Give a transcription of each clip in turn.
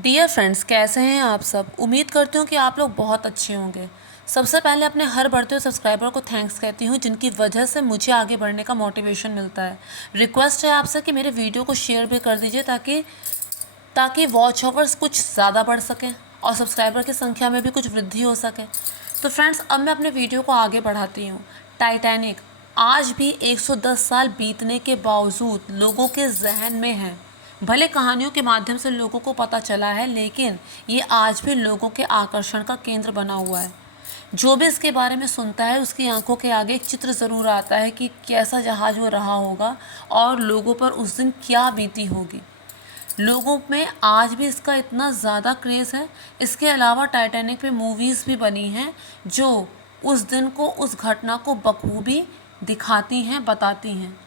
Dear friends, कैसे हैं आप सब। उम्मीद करती हूँ कि आप लोग बहुत अच्छे होंगे। सबसे पहले अपने हर बढ़ते हुए सब्सक्राइबर को थैंक्स कहती हूँ, जिनकी वजह से मुझे आगे बढ़ने का मोटिवेशन मिलता है। रिक्वेस्ट है आपसे कि मेरे वीडियो को शेयर भी कर दीजिए ताकि ताकि वॉच आवर्स कुछ ज़्यादा बढ़ सकें और सब्सक्राइबर की संख्या में भी कुछ वृद्धि हो सके। तो फ्रेंड्स, अब मैं अपने वीडियो को आगे बढ़ाती हूँ। टाइटैनिक आज भी 110 साल बीतने के बावजूद लोगों के जहन में है। भले कहानियों के माध्यम से लोगों को पता चला है, लेकिन ये आज भी लोगों के आकर्षण का केंद्र बना हुआ है। जो भी इसके बारे में सुनता है, उसकी आंखों के आगे एक चित्र ज़रूर आता है कि कैसा जहाज़ वो रहा होगा और लोगों पर उस दिन क्या बीती होगी। लोगों में आज भी इसका इतना ज़्यादा क्रेज़ है। इसके अलावा टाइटैनिक पे मूवीज़ भी बनी हैं जो उस दिन को, उस घटना को बखूबी दिखाती हैं, बताती हैं।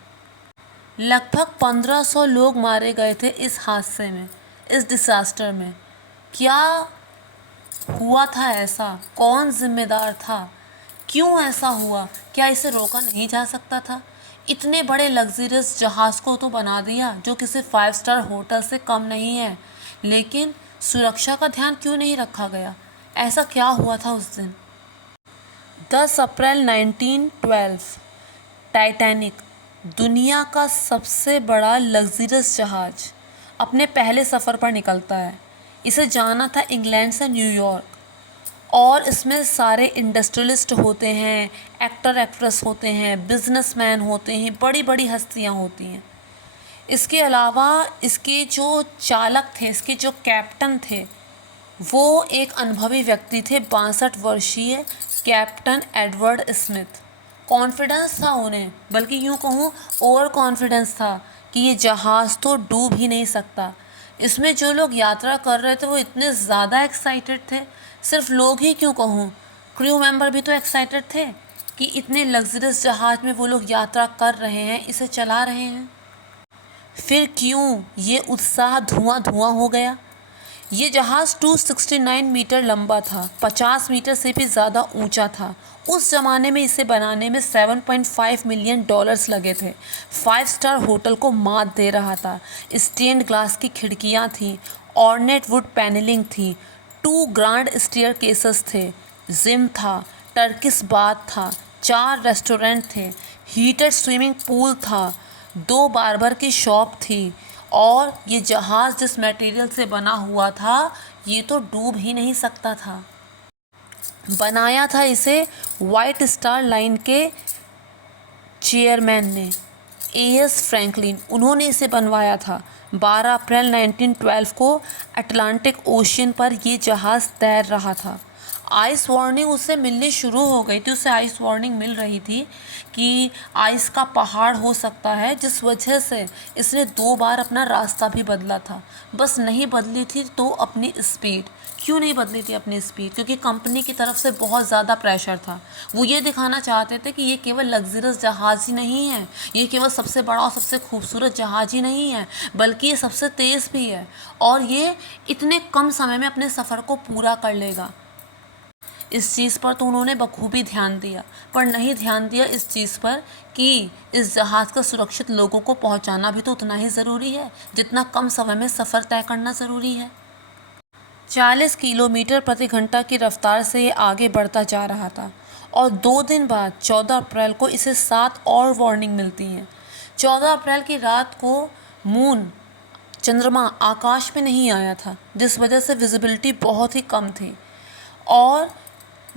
लगभग 1500 लोग मारे गए थे इस हादसे में, इस डिसास्टर में। क्या हुआ था ऐसा? कौन जिम्मेदार था? क्यों ऐसा हुआ? क्या इसे रोका नहीं जा सकता था? इतने बड़े लग्जरियस जहाज़ को तो बना दिया जो किसी 5 स्टार होटल से कम नहीं है, लेकिन सुरक्षा का ध्यान क्यों नहीं रखा गया? ऐसा क्या हुआ था उस दिन? 10 अप्रैल 1912 टाइटैनिक, दुनिया का सबसे बड़ा लग्जरियस जहाज, अपने पहले सफ़र पर निकलता है। इसे जाना था इंग्लैंड से न्यूयॉर्क, और इसमें सारे इंडस्ट्रियलिस्ट होते हैं, एक्टर एक्ट्रेस होते हैं, बिजनेसमैन होते हैं, बड़ी बड़ी हस्तियां होती हैं। इसके अलावा इसके जो चालक थे, इसके जो कैप्टन थे, वो एक अनुभवी व्यक्ति थे, 62 वर्षीय कैप्टन एडवर्ड स्मिथ। कॉन्फिडेंस था उन्हें, बल्कि यूँ कहूँ ओवर कॉन्फिडेंस था कि ये जहाज़ तो डूब ही नहीं सकता। इसमें जो लोग यात्रा कर रहे थे वो इतने ज़्यादा एक्साइटेड थे। सिर्फ लोग ही क्यों कहूँ, क्रू मेंबर भी तो एक्साइटेड थे कि इतने लग्जरियस जहाज़ में वो लोग यात्रा कर रहे हैं, इसे चला रहे हैं। फिर क्यों ये उत्साह धुआं धुआं हो गया? ये जहाज़ 269 मीटर लंबा था, 50 मीटर से भी ज़्यादा ऊंचा था। उस ज़माने में इसे बनाने में $7.5 मिलियन लगे थे। 5 स्टार होटल को मात दे रहा था। स्टेन्ड ग्लास की खिड़कियाँ थीं, ऑर्नेट वुड पैनलिंग थी, 2 ग्रांड स्टेयर केसेस थे, जिम था, टर्किश बाथ था, 4 रेस्टोरेंट थे, हीटेड स्विमिंग पूल था, 2 बार्बर की शॉप थी। और ये जहाज़ जिस मटेरियल से बना हुआ था, ये तो डूब ही नहीं सकता था। बनाया था इसे वाइट स्टार लाइन के चेयरमैन ने, एएस फ्रैंकलिन, उन्होंने इसे बनवाया था। 12 अप्रैल 1912 को अटलांटिक ओशियन पर ये जहाज़ तैर रहा था। आइस वार्निंग उससे मिलनी शुरू हो गई थी, उसे आइस वार्निंग मिल रही थी कि आइस का पहाड़ हो सकता है, जिस वजह से इसने 2 बार अपना रास्ता भी बदला था। बस नहीं बदली थी तो अपनी स्पीड। क्यों नहीं बदली थी अपनी स्पीड? क्योंकि कंपनी की तरफ से बहुत ज़्यादा प्रेशर था। वो ये दिखाना चाहते थे कि ये केवल लग्जरियस जहाज़ ही नहीं है, ये केवल सबसे बड़ा और सबसे खूबसूरत जहाज़ ही नहीं है, बल्कि ये सबसे तेज़ भी है, और ये इतने कम समय में अपने सफ़र को पूरा कर लेगा। इस चीज़ पर तो उन्होंने बखूबी ध्यान दिया, पर नहीं ध्यान दिया इस चीज़ पर कि इस जहाज़ का सुरक्षित लोगों को पहुंचाना भी तो उतना ही ज़रूरी है जितना कम समय में सफ़र तय करना ज़रूरी है। 40 किलोमीटर प्रति घंटा की रफ्तार से ये आगे बढ़ता जा रहा था, और 2 दिन बाद 14 अप्रैल को इसे 7 और वार्निंग मिलती हैं। 14 अप्रैल की रात को मून, चंद्रमा आकाश में नहीं आया था, जिस वजह से विजिबिलिटी बहुत ही कम थी। और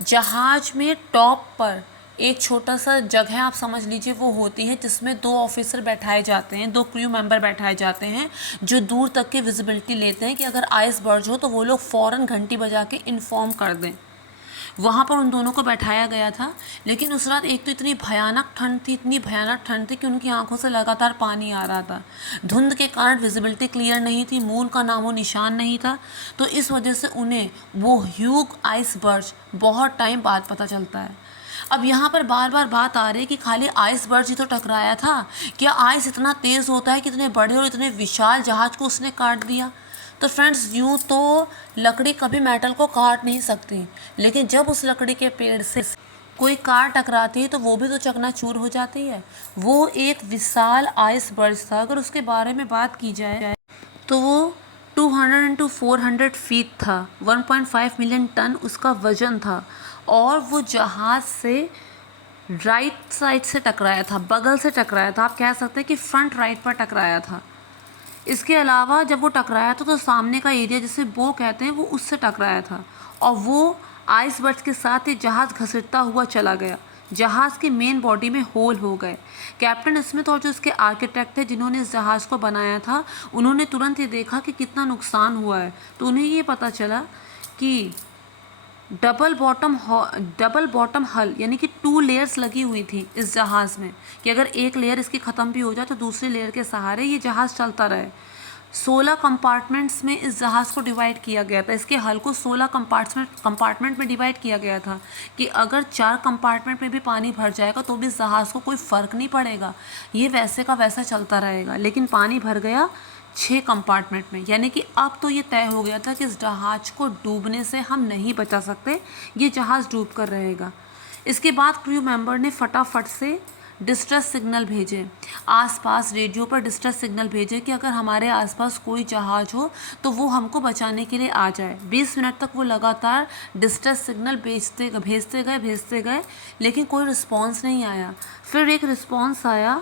जहाज में टॉप पर एक छोटा सा जगह आप समझ लीजिए वो होती है, जिसमें 2 ऑफिसर बैठाए जाते हैं, 2 क्रू मेंबर बैठाए जाते हैं, जो दूर तक की विजिबिलिटी लेते हैं कि अगर आइस बर्ज हो तो वो लोग फ़ौरन घंटी बजा के इन्फॉर्म कर दें। वहाँ पर उन दोनों को बैठाया गया था। लेकिन उस रात एक तो इतनी भयानक ठंड थी, इतनी भयानक ठंड थी कि उनकी आंखों से लगातार पानी आ रहा था। धुंध के कारण विजिबिलिटी क्लियर नहीं थी, मून का नामो निशान नहीं था, तो इस वजह से उन्हें वो ह्यूग आइस बर्ज बहुत टाइम बाद पता चलता है। अब यहाँ पर बार बार बात आ रही है कि खाली आइस बर्ज ही तो टकराया था, क्या आइस इतना तेज़ होता है कि इतने बड़े और इतने विशाल जहाज़ को उसने काट दिया? तो फ्रेंड्स, यूँ तो लकड़ी कभी मेटल को काट नहीं सकती, लेकिन जब उस लकड़ी के पेड़ से कोई कार टकराती है तो वो भी तो चकनाचूर हो जाती है। वो एक विशाल आइस बर्ज था। अगर उसके बारे में बात की जाए तो वो 200 इंटू 400 फीट था, 1.5 मिलियन टन उसका वजन था, और वो जहाज़ से राइट साइड से टकराया था, बगल से टकराया था, आप कह सकते हैं कि फ्रंट राइट पर टकराया था। इसके अलावा जब वो टकराया था तो सामने का एरिया जिसे बो कहते हैं वो उससे टकराया था, और वो आइसबर्ग्स के साथ ही जहाज़ घसीटता हुआ चला गया। जहाज़ की मेन बॉडी में होल हो गए। कैप्टन स्मिथ और जो इसके आर्किटेक्ट थे जिन्होंने इस जहाज़ को बनाया था, उन्होंने तुरंत ही देखा कि कितना नुकसान हुआ है, तो उन्हें ये पता चला कि डबल बॉटम हल यानी कि 2 लेयर्स लगी हुई थी इस जहाज़ में, कि अगर एक लेयर इसकी ख़त्म भी हो जाए तो दूसरी लेयर के सहारे ये जहाज़ चलता रहे। 16 कंपार्टमेंट्स में इस जहाज़ को डिवाइड किया गया था। इसके हल को 16 कंपार्टमेंट में डिवाइड किया गया था कि अगर 4 कंपार्टमेंट में भी पानी भर जाएगा तो भी इस जहाज़ को कोई फ़र्क नहीं पड़ेगा, ये वैसे का वैसा चलता रहेगा। लेकिन पानी भर गया 6 कंपार्टमेंट में, यानी कि अब तो ये तय हो गया था कि इस जहाज़ को डूबने से हम नहीं बचा सकते, ये जहाज़ डूब कर रहेगा। इसके बाद क्रू मेंबर ने फटाफट से डिस्ट्रेस सिग्नल भेजे, आसपास रेडियो पर डिस्ट्रेस सिग्नल भेजे कि अगर हमारे आसपास कोई जहाज़ हो तो वो हमको बचाने के लिए आ जाए। 20 मिनट तक वो लगातार डिस्ट्रेस सिग्नल भेजते गए, लेकिन कोई रिस्पॉन्स नहीं आया। फिर एक रिस्पॉन्स आया,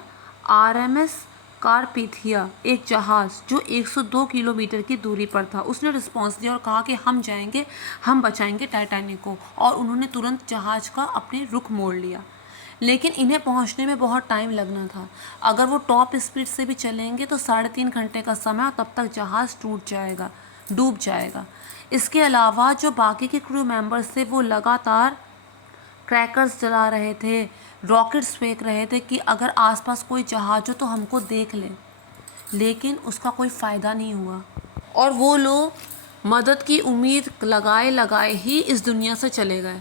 RMS कारपेथिया, एक जहाज़ जो 102 किलोमीटर की दूरी पर था, उसने रिस्पॉन्स दिया और कहा कि हम जाएंगे, हम बचाएंगे टाइटैनिक को, और उन्होंने तुरंत जहाज़ का अपने रुख मोड़ लिया। लेकिन इन्हें पहुंचने में बहुत टाइम लगना था। अगर वो टॉप स्पीड से भी चलेंगे तो 3.5 घंटे का समय, और तब तक जहाज़ डूब जाएगा। इसके अलावा जो बाकी के क्रू मेंबर्स थे वो लगातार क्रैकर्स जला रहे थे, रॉकेट्स फेंक रहे थे कि अगर आसपास कोई जहाज़ हो तो हमको देख ले, लेकिन उसका कोई फ़ायदा नहीं हुआ, और वो लोग मदद की उम्मीद लगाए ही इस दुनिया से चले गए।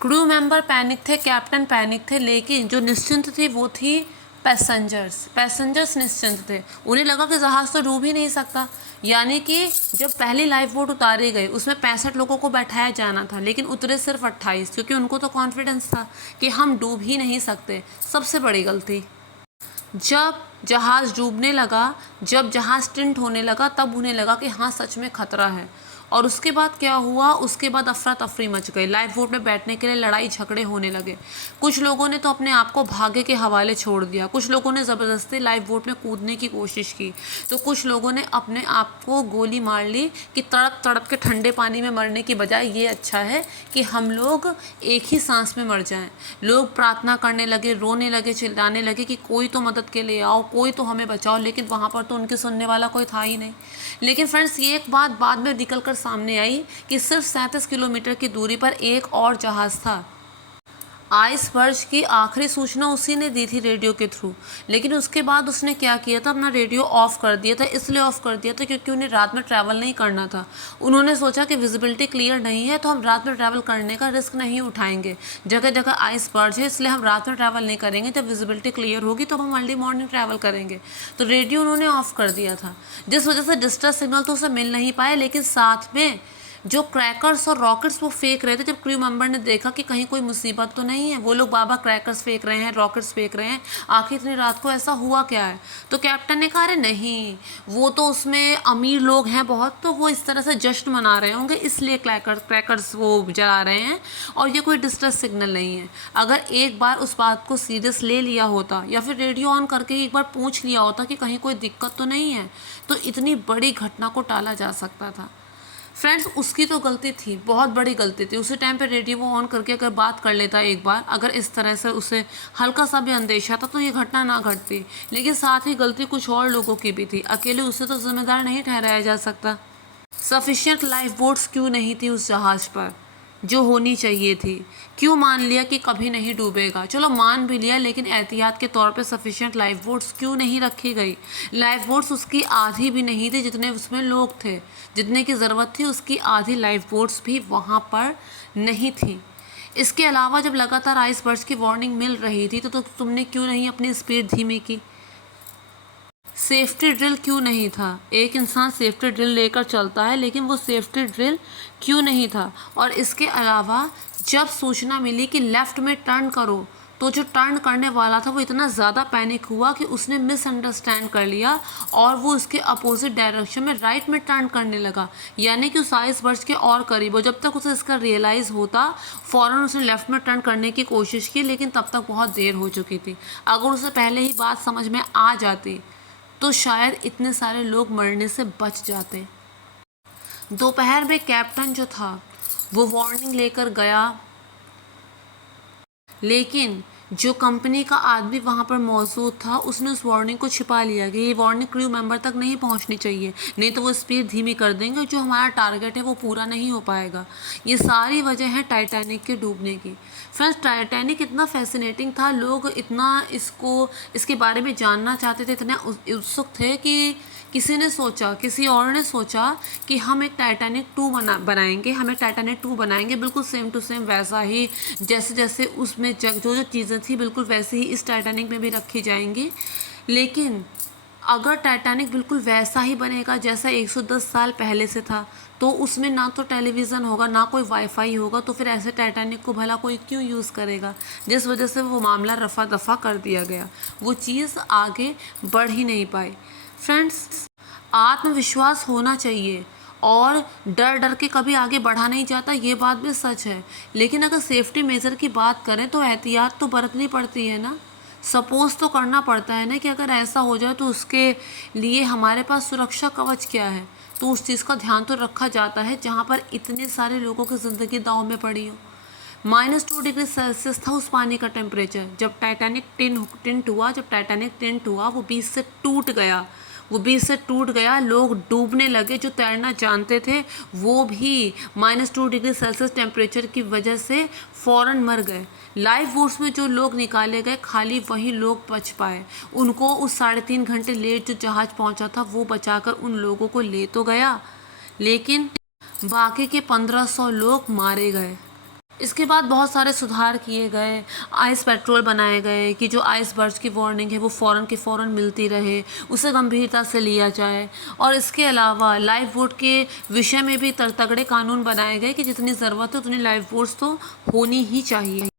क्रू मेंबर पैनिक थे, कैप्टन पैनिक थे, लेकिन जो निश्चिंत थी वो थी पैसेंजर्स निश्चिंत थे। उन्हें लगा कि जहाज़ तो डूब ही नहीं सकता, यानी कि जब पहली लाइफ बोट उतारी गई उसमें 65 लोगों को बैठाया जाना था, लेकिन उतरे सिर्फ 28, क्योंकि उनको तो कॉन्फिडेंस था कि हम डूब ही नहीं सकते। सबसे बड़ी गलती। जब जहाज़ डूबने लगा, जब जहाज़ टिंट होने लगा, तब उन्हें लगा कि हाँ सच में खतरा है। और उसके बाद क्या हुआ, उसके बाद अफरा तफरी मच गई। लाइफ बोट में बैठने के लिए लड़ाई झगड़े होने लगे। कुछ लोगों ने तो अपने आप को भाग्य के हवाले छोड़ दिया, कुछ लोगों ने ज़बरदस्ती लाइफ बोट में कूदने की कोशिश की, तो कुछ लोगों ने अपने आप को गोली मार ली कि तड़प तड़प के ठंडे पानी में मरने की बजाय ये अच्छा है कि हम लोग एक ही सांस में मर जाएं। लोग प्रार्थना करने लगे, रोने लगे, चिल्लाने लगे कि कोई तो मदद के लिए आओ, कोई तो हमें बचाओ, लेकिन वहाँ पर तो उनके सुनने वाला कोई था ही नहीं। लेकिन फ्रेंड्स, ये एक बात बाद में निकल कर सामने आई कि सिर्फ 37 किलोमीटर की दूरी पर एक और जहाज़ था। आइसबर्ग की आखिरी सूचना उसी ने दी थी रेडियो के थ्रू, लेकिन उसके बाद उसने क्या किया था, अपना रेडियो ऑफ कर दिया था। इसलिए ऑफ कर दिया था क्योंकि उन्हें रात में ट्रैवल नहीं करना था। उन्होंने सोचा कि विजिबिलिटी क्लियर नहीं है तो हम रात में ट्रैवल करने का रिस्क नहीं उठाएंगे, जगह जगह आइसबर्ग है, इसलिए हम रात में ट्रैवल नहीं करेंगे। जब विजिबिलिटी क्लियर होगी तो हम अर्ली मॉर्निंग ट्रैवल करेंगे। तो रेडियो उन्होंने ऑफ कर दिया था, जिस वजह से डिस्ट्रेस सिग्नल तो उसे मिल नहीं पाए, लेकिन साथ में जो क्रैकर्स और रॉकेट्स वो फेंक रहे थे। जब क्रू मेंबर ने देखा कि कहीं कोई मुसीबत तो नहीं है, वो लोग बाबा क्रैकर्स फेंक रहे हैं, रॉकेट्स फेंक रहे हैं, आखिर इतनी रात को ऐसा हुआ क्या है। तो कैप्टन ने कहा, अरे नहीं, वो तो उसमें अमीर लोग हैं बहुत, तो वो इस तरह से जश्न मना रहे होंगे, इसलिए क्रैकर्स वो जला रहे हैं, और ये कोई डिस्ट्रेस सिग्नल नहीं है। अगर एक बार उस बात को सीरियस ले लिया होता, या फिर रेडियो ऑन करके एक बार पूछ लिया होता कि कहीं कोई दिक्कत तो नहीं है, तो इतनी बड़ी घटना को टाला जा सकता था। फ्रेंड्स, उसकी तो गलती थी, बहुत बड़ी गलती थी। उसी टाइम पे रेडियो वो ऑन करके अगर बात कर लेता एक बार, अगर इस तरह से उसे हल्का सा भी अंदेशा था, तो ये घटना ना घटती। लेकिन साथ ही गलती कुछ और लोगों की भी थी, अकेले उसे तो जिम्मेदार नहीं ठहराया जा सकता। सफिशिएंट लाइफ बोट्स क्यों नहीं थी उस जहाज़ पर जो होनी चाहिए थी? क्यों मान लिया कि कभी नहीं डूबेगा? चलो मान भी लिया, लेकिन एहतियात के तौर पे सफिशिएंट लाइफ बोट्स क्यों नहीं रखी गई? लाइफ बोट्स उसकी आधी भी नहीं थी जितने उसमें लोग थे, जितने की ज़रूरत थी उसकी आधी लाइफ बोट्स भी वहाँ पर नहीं थी। इसके अलावा जब लगातार आइसबर्ग्स की वार्निंग मिल रही थी तो तुमने क्यों नहीं अपनी स्पीड धीमी की? सेफ्टी ड्रिल क्यों नहीं था? एक इंसान सेफ्टी ड्रिल लेकर चलता है, लेकिन वो सेफ्टी ड्रिल क्यों नहीं था? और इसके अलावा जब सूचना मिली कि लेफ़्ट में टर्न करो, तो जो टर्न करने वाला था वो इतना ज़्यादा पैनिक हुआ कि उसने मिसअंडरस्टैंड कर लिया और वो उसके अपोजिट डायरेक्शन में राइट में टर्न करने लगा, यानी कि उस आइसबर्ग के और करीब हो। जब तक उसे इसका रियलाइज़ होता फ़ौरन उसने लेफ़्ट में टर्न करने की कोशिश की, लेकिन तब तक बहुत देर हो चुकी थी। अगर उसे पहले ही बात समझ में आ जाती तो शायद इतने सारे लोग मरने से बच जाते। दोपहर में कैप्टन जो था वो वार्निंग लेकर गया, लेकिन जो कंपनी का आदमी वहाँ पर मौजूद था उसने उस वार्निंग को छिपा लिया कि ये वार्निंग क्रू मेंबर तक नहीं पहुँचनी चाहिए, नहीं तो वो स्पीड धीमी कर देंगे, जो हमारा टारगेट है वो पूरा नहीं हो पाएगा। ये सारी वजह है टाइटैनिक के डूबने की। फ्रेंड्स, टाइटैनिक इतना फैसिनेटिंग था, लोग इतना इसके बारे में जानना चाहते थे, इतने उत्सुक थे कि किसी और ने सोचा कि हम एक टाइटैनिक 2 बनाएंगे, बिल्कुल सेम टू सेम वैसा ही, जैसे उसमें जो चीज़ें थी बिल्कुल वैसे ही इस टाइटैनिक में भी रखी जाएंगी। लेकिन अगर टाइटैनिक बिल्कुल वैसा ही बनेगा जैसा 110 साल पहले से था, तो उसमें ना तो टेलीविज़न होगा ना कोई वाईफाई होगा, तो फिर ऐसे टाइटैनिक को भला कोई क्यों यूज़ करेगा, जिस वजह से वो मामला रफा दफा कर दिया गया। वो चीज़ आगे बढ़ ही नहीं पाई। फ्रेंड्स, आत्मविश्वास होना चाहिए और डर डर के कभी आगे बढ़ा नहीं जाता, ये बात भी सच है। लेकिन अगर सेफ्टी मेजर की बात करें तो एहतियात तो बरतनी पड़ती है ना, सपोज तो करना पड़ता है ना कि अगर ऐसा हो जाए तो उसके लिए हमारे पास सुरक्षा कवच क्या है, तो उस चीज़ का ध्यान तो रखा जाता है जहाँ पर इतने सारे लोगों की ज़िंदगी दांव में पड़ी हो। -2 डिग्री सेल्सियस था उस पानी का टेम्परेचर जब टाइटैनिक टिंट हुआ। वो बीच से टूट गया, लोग डूबने लगे। जो तैरना जानते थे वो भी -2 डिग्री सेल्सियस टेम्परेचर की वजह से फ़ौरन मर गए। लाइफ बोट्स में जो लोग निकाले गए खाली वही लोग बच पाए। उनको उस 3.5 घंटे लेट जो जहाज़ पहुंचा था वो बचाकर उन लोगों को ले तो गया, लेकिन बाकी के 1500 लोग मारे गए। इसके बाद बहुत सारे सुधार किए गए, आइस पेट्रोल बनाए गए कि जो आइसबर्ग की वार्निंग है वो फ़ौरन के फ़ौरन मिलती रहे, उसे गंभीरता से लिया जाए। और इसके अलावा लाइफ बोट के विषय में भी तगड़े कानून बनाए गए कि जितनी ज़रूरत है उतनी लाइफ बोट्स तो होनी ही चाहिए।